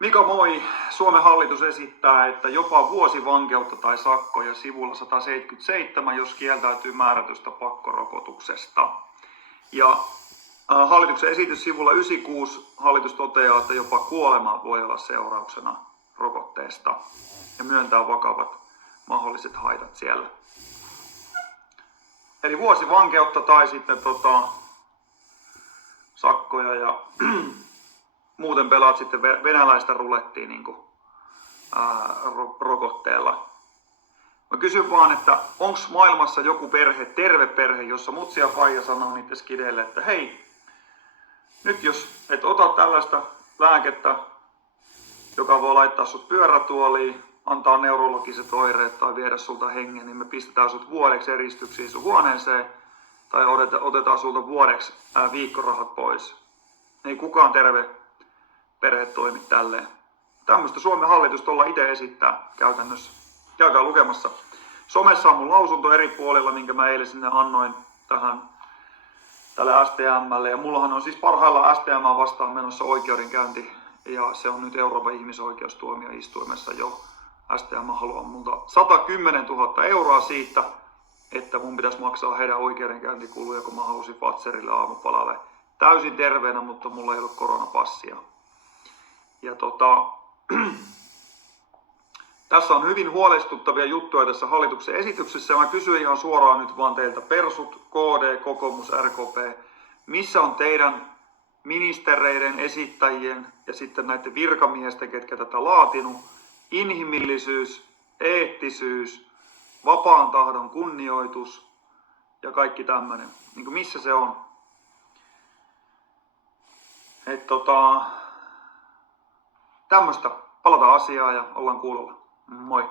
Mika moi! Suomen hallitus esittää, että jopa vuosi vankeutta tai sakkoja sivulla 177, jos kieltäytyy määrätystä pakkorokotuksesta. Ja hallituksen esitys sivulla 96 hallitus toteaa, että jopa kuolema voi olla seurauksena rokotteesta ja myöntää vakavat mahdolliset haitat siellä. Eli vuosi vankeutta tai sitten sakkoja ja muuten pelaat sitten venäläistä rulettia niin rokotteella. Mä kysyn vaan, että onko maailmassa joku perhe, terve perhe, jossa mutsi ja faija sanoo niiden skideille, että hei, nyt jos et ota tällaista lääkettä, joka voi laittaa sut pyörätuoliin, antaa neurologiset oireet tai viedä sulta hengen, niin me pistetään sut vuodeksi eristyksiin sun huoneeseen tai otetaan sulta vuodeksi viikkorahat pois. Ei kukaan terve perhe toimi tälleen. Tämmöistä Suomen hallitus tuolla itse esittää käytännössä. Käykää lukemassa. Somessa on mun lausunto eri puolilla, minkä mä eilen sinne annoin tälle STM:lle. Ja mullahan on siis parhaillaan STM vastaan menossa oikeudenkäynti. Ja se on nyt Euroopan ihmisoikeustuomioistuimessa jo. STM haluaa multa 110 000 euroa siitä, että mun pitäisi maksaa heidän oikeudenkäyntikuluja, kun mä halusin Fatserille aamupalalle täysin terveenä, mutta mulla ei ollut koronapassia. Ja tässä on hyvin huolestuttavia juttuja tässä hallituksen esityksessä. Ja mä kysyin ihan suoraan nyt vaan teiltä, persut, KD, kokoomus, RKP, missä on teidän ministereiden, esittäjien ja sitten näiden virkamiesten, ketkä tätä laatinut, inhimillisyys, eettisyys, vapaan tahdon kunnioitus ja kaikki tämmöinen. Niin missä se on? Tämmöistä. Palataan asiaan ja ollaan kuulolla. Moi!